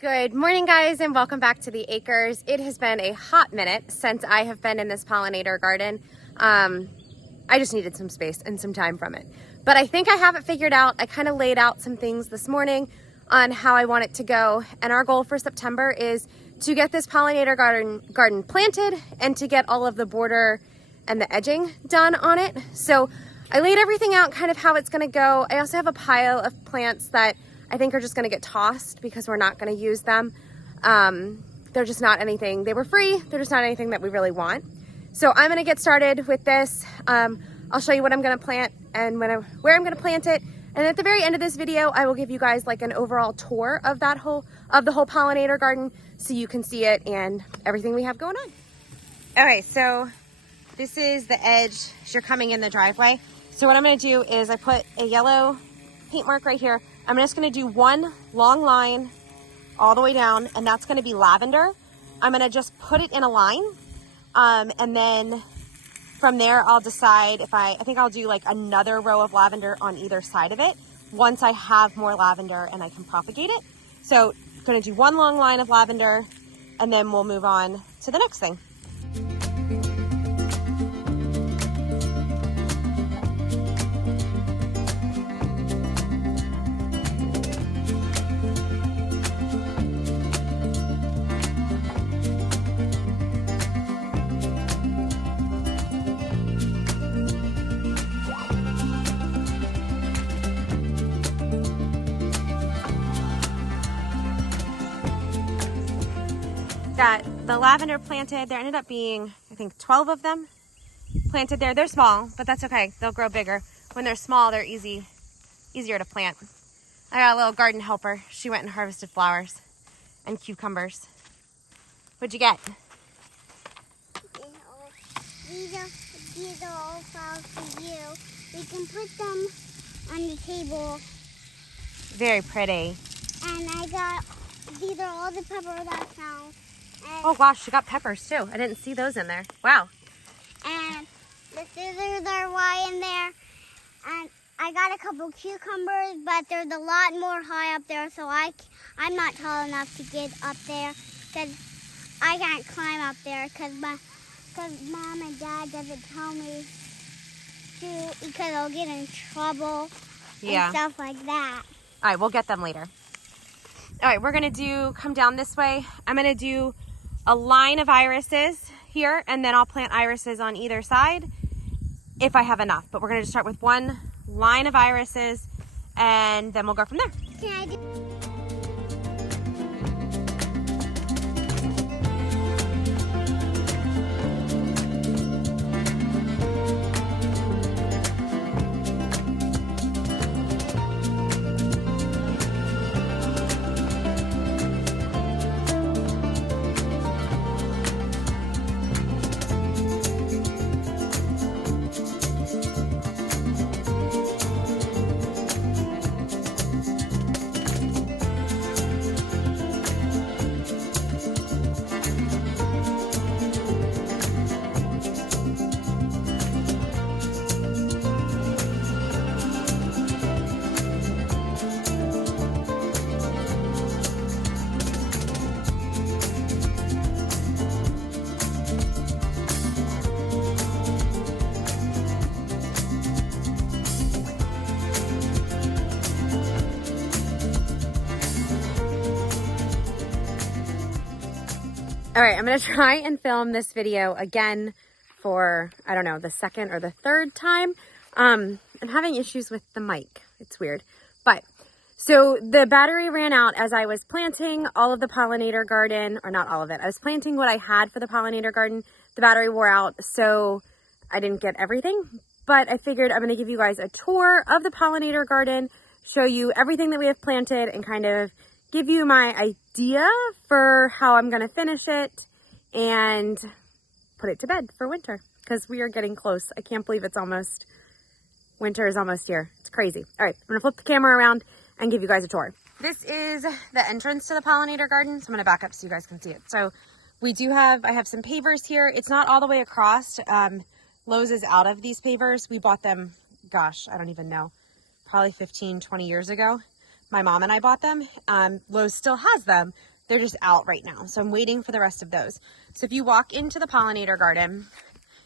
Good morning, guys, and welcome back to the Acres. It has been a hot minute since I have been in this pollinator garden. I just needed some space and some time from it. But I think I have it figured out. I kind of laid out some things this morning on how I want it to go. And our goal for September is to get this pollinator garden planted and to get all of the border and the edging done on it. So I laid everything out kind of how it's going to go. I also have a pile of plants that I think are just going to get tossed because we're not going to use them. They're just not anything, they were free, they're just not anything that we really want. So I'm going to get started with this. I'll show you what I'm going to plant and where I'm going to plant it. And at the very end of this video, I will give you guys like an overall tour of the whole pollinator garden so you can see it and everything we have going on. Okay, so this is the edge as you're coming in the driveway. So what I'm going to do is I put a yellow paint mark right here. I'm just going to do one long line all the way down, and that's going to be lavender. I'm going to just put it in a line, and then from there I'll decide if I think I'll do like another row of lavender on either side of it once I have more lavender and I can propagate it. So I'm going to do one long line of lavender, and then we'll move on to the next thing. Got the lavender planted. There ended up being, I think, 12 of them planted there. They're small, but that's okay. They'll grow bigger. When they're small, they're easier to plant. I got a little garden helper. She went and harvested flowers and cucumbers. What'd you get? These are all flowers for you. We can put them on the table. Very pretty. And I got, these are all the peppers I found. And oh gosh, you got peppers too. I didn't see those in there. Wow. And the scissors are way in there. And I got a couple cucumbers, but there's a lot more high up there, so I'm not tall enough to get up there because I can't climb up there because Mom and Dad doesn't tell me to because I'll get in trouble and stuff like that. All right, we'll get them later. All right, we're gonna come down this way. I'm gonna do a line of irises here, and then I'll plant irises on either side if I have enough. But we're gonna just start with one line of irises, and then we'll go from there. Can I do? All right, I'm gonna try and film this video again for, I don't know, the second or the third time. I'm having issues with the mic. It's weird. But, so the battery ran out as I was planting all of the pollinator garden, or not all of it. I was planting what I had for the pollinator garden. The battery wore out, so I didn't get everything. But I figured I'm gonna give you guys a tour of the pollinator garden, show you everything that we have planted, and kind of give you my idea for how I'm going to finish it and put it to bed for winter because we are getting close. I can't believe winter is almost here. It's crazy. All right, I'm going to flip the camera around and give you guys a tour. This is the entrance to the pollinator garden. So I'm going to back up so you guys can see it. So I have some pavers here. It's not all the way across. Lowe's is out of these pavers. We bought them, gosh, I don't even know, probably 15, 20 years ago. My mom and I bought them. Lowe's still has them. They're just out right now. So I'm waiting for the rest of those. So if you walk into the pollinator garden,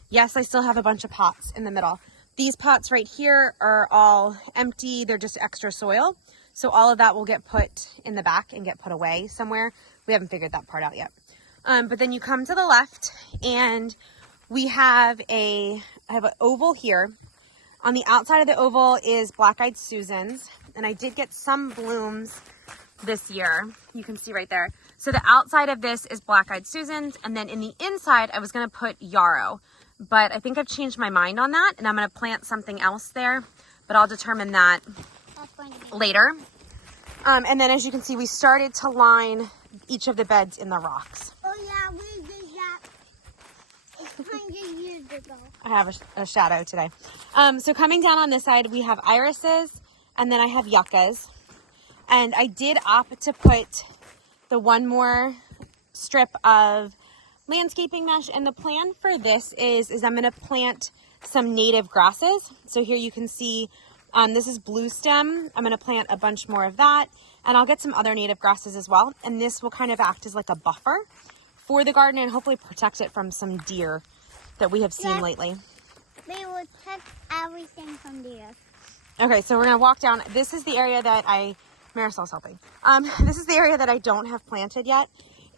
yes, I still have a bunch of pots in the middle. These pots right here are all empty. They're just extra soil. So all of that will get put in the back and get put away somewhere. We haven't figured that part out yet. But then you come to the left and we have I have an oval here. On the outside of the oval is black-eyed Susans. And I did get some blooms this year. You can see right there. So the outside of this is black-eyed Susans. And then in the inside, I was going to put yarrow. But I think I've changed my mind on that. And I'm going to plant something else there. But I'll determine that later. And then as you can see, we started to line each of the beds in the rocks. Oh yeah, we did that 100 years ago. I have a shadow today. So coming down on this side, we have irises, and then I have yuccas. And I did opt to put the one more strip of landscaping mesh. And the plan for this is I'm going to plant some native grasses. So here you can see this is blue stem. I'm going to plant a bunch more of that. And I'll get some other native grasses as well. And this will kind of act as like a buffer for the garden and hopefully protect it from some deer that we have seen lately. They will protect everything from deer. Okay, so we're going to walk down. This is the area that Marisol's helping. This is the area that I don't have planted yet.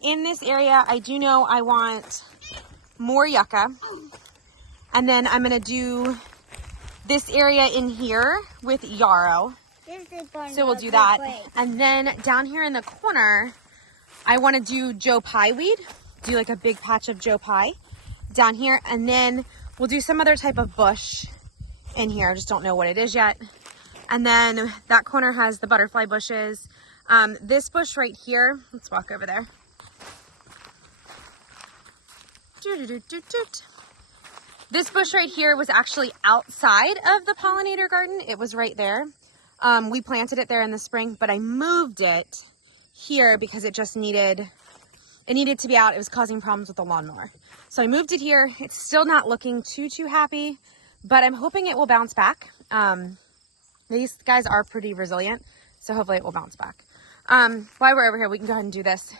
In this area, I do know I want more yucca. And then I'm going to do this area in here with yarrow. So we'll do that. And then down here in the corner, I want to do Joe Pye weed. Do like a big patch of Joe Pye down here. And then we'll do some other type of bush in here. I just don't know what it is yet. And then that corner has the butterfly bushes. This bush right here, let's walk over there. This bush right here was actually outside of the pollinator garden. It was right there. We planted it there in the spring, but I moved it here because it needed to be out. It was causing problems with the lawnmower. So I moved it here. It's still not looking too happy, but I'm hoping it will bounce back. These guys are pretty resilient, so hopefully it will bounce back. While we're over here, we can go ahead and do this.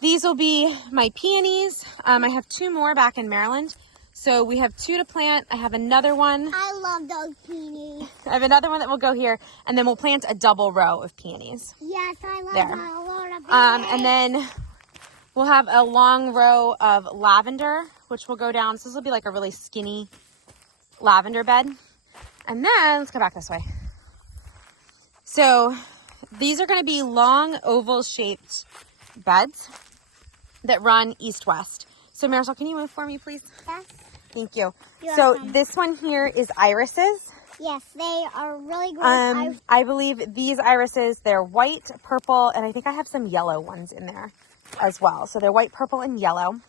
These will be my peonies. I have 2 more back in Maryland. So we have 2 to plant. I have another one. I love those peonies. I have another one that will go here, and then we'll plant a double row of peonies. Yes, I love there. that. A lot of peonies. And then we'll have a long row of lavender, which will go down. So this will be like a really skinny lavender bed. And then let's go back this way. So these are going to be long oval shaped beds that run east-west. So Marisol, can you move for me, please? Yes. Thank you. You're so welcome. This one here is irises. Yes, they are really good. I believe these irises, they're white, purple, and I think I have some yellow ones in there as well. So they're white, purple, and yellow.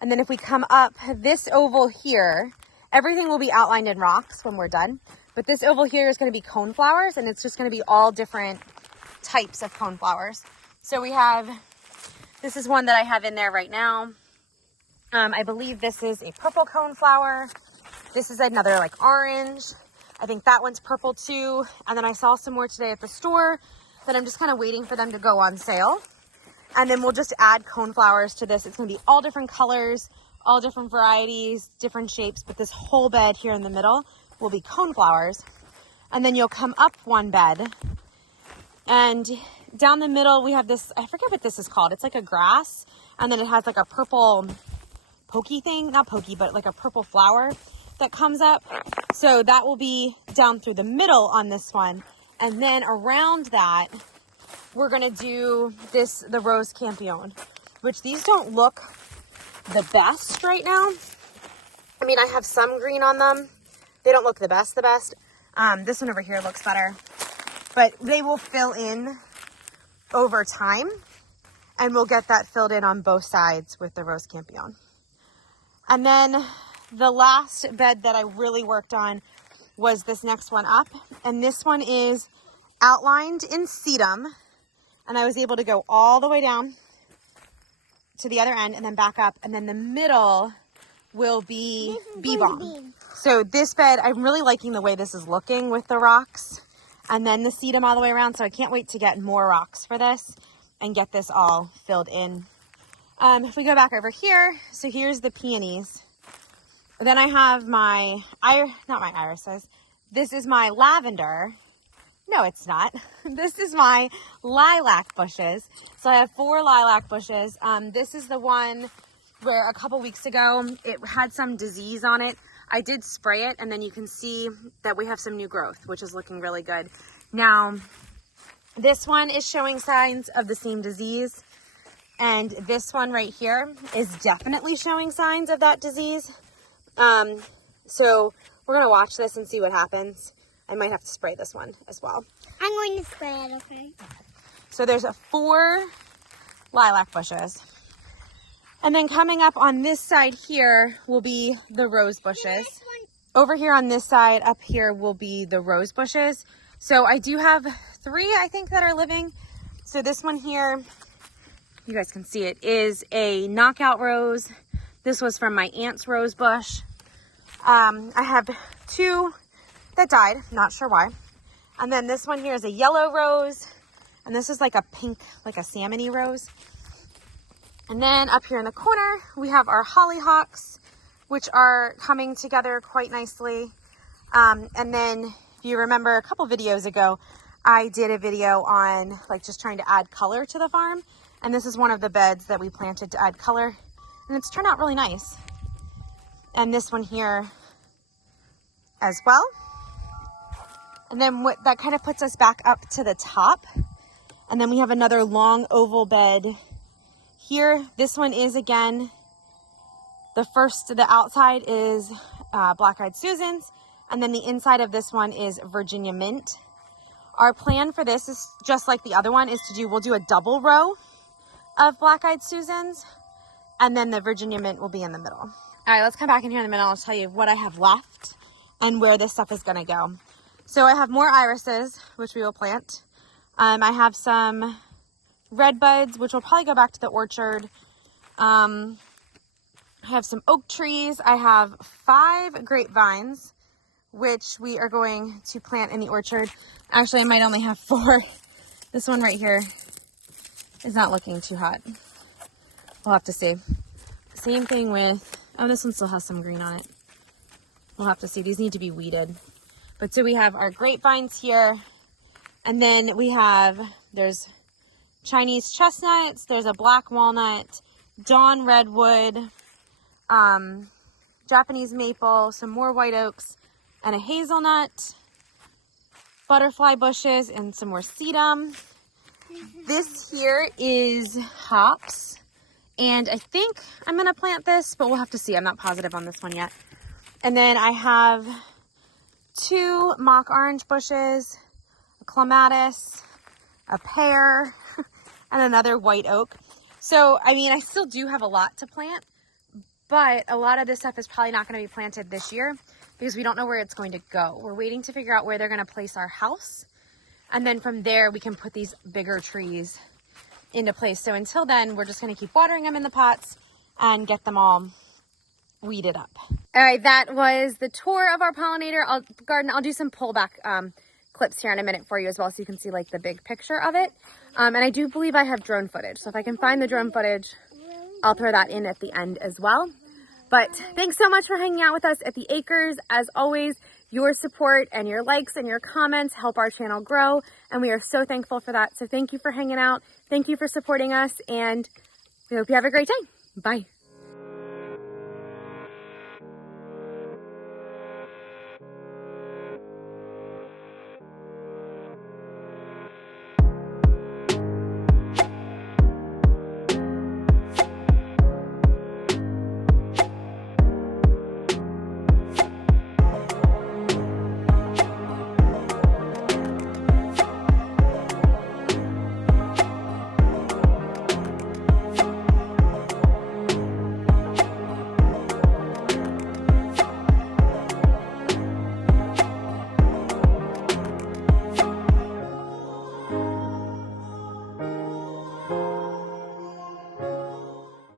And then if we come up this oval here, everything will be outlined in rocks when we're done. But this oval here is going to be coneflowers, and it's just going to be all different types of coneflowers. So we have, this is one that I have in there right now. I believe this is a purple coneflower. This is another like orange. I think that one's purple too. And then I saw some more today at the store that I'm just kind of waiting for them to go on sale. And then we'll just add coneflowers to this. It's going to be all different colors, all different varieties, different shapes. But this whole bed here in the middle will be coneflowers. And then you'll come up one bed. And down the middle, we have this, I forget what this is called. It's like a grass. And then it has like a purple pokey thing, not pokey, but like a purple flower that comes up. So that will be down through the middle on this one. And then around that, we're going to do the rose campion, which these don't look the best right now. I mean, I have some green on them. They don't look the best. This one over here looks better, but they will fill in over time, and we'll get that filled in on both sides with the rose campion. And then the last bed that I really worked on was this next one up. And this one is outlined in sedum. And I was able to go all the way down to the other end and then back up. And then the middle will be bee balm. So this bed, I'm really liking the way this is looking with the rocks. and then the sedum all the way around. So I can't wait to get more rocks for this and get this all filled in. If we go back over here, so here's the peonies. Then I have my, not my irises. This is my lavender. No, it's not. This is my lilac bushes. So I have 4 lilac bushes. This is the one where a couple weeks ago, it had some disease on it. I did spray it, and then you can see that we have some new growth, which is looking really good. Now, this one is showing signs of the same disease. And this one right here is definitely showing signs of that disease. So we're going to watch this and see what happens. I might have to spray this one as well. I'm going to spray it, okay? So there's 4 lilac bushes. And then coming up on this side here will be the rose bushes. Over here on this side up here will be the rose bushes. So I do have 3, I think, that are living. So this one here, you guys can see it, is a knockout rose. This was from my aunt's rose bush. I have 2 that died, not sure why. And then this one here is a yellow rose. And this is like a pink, like a salmony rose. And then up here in the corner, we have our hollyhocks, which are coming together quite nicely. And then if you remember a couple videos ago, I did a video on like just trying to add color to the farm. And this is one of the beds that we planted to add color. And it's turned out really nice. And this one here as well. And then what that kind of puts us back up to the top. And then we have another long oval bed here. This one is, again, the outside is black-eyed Susans. And then the inside of this one is Virginia mint. Our plan for this is just like the other one is we'll do a double row of black-eyed Susans. And then the Virginia mint will be in the middle. All right, let's come back in here in a minute. I'll tell you what I have left and where this stuff is gonna go. So I have more irises, which we will plant. I have some red buds, which will probably go back to the orchard. I have some oak trees. I have 5 grapevines, which we are going to plant in the orchard. Actually, I might only have 4. This one right here is not looking too hot. We'll have to see. Same thing with, oh, this one still has some green on it. We'll have to see. These need to be weeded. But so we have our grapevines here. And then we have, there's Chinese chestnuts, there's a black walnut, dawn redwood, Japanese maple, some more white oaks, and a hazelnut, butterfly bushes, and some more sedum. This here is hops, and I think I'm going to plant this, but we'll have to see. I'm not positive on this one yet. And then I have 2 mock orange bushes, a clematis, a pear, and another white oak. So, I mean, I still do have a lot to plant, but a lot of this stuff is probably not going to be planted this year because we don't know where it's going to go. We're waiting to figure out where they're going to place our house. And then from there, we can put these bigger trees into place. So until then, we're just going to keep watering them in the pots and get them all weeded up. All right, that was the tour of our pollinator garden. I'll do some pullback clips here in a minute for you as well, so you can see like the big picture of it. And I do believe I have drone footage. So if I can find the drone footage, I'll throw that in at the end as well. But thanks so much for hanging out with us at the Acres. As always, your support and your likes and your comments help our channel grow, and we are so thankful for that. So thank you for hanging out. Thank you for supporting us, and we hope you have a great day. Bye.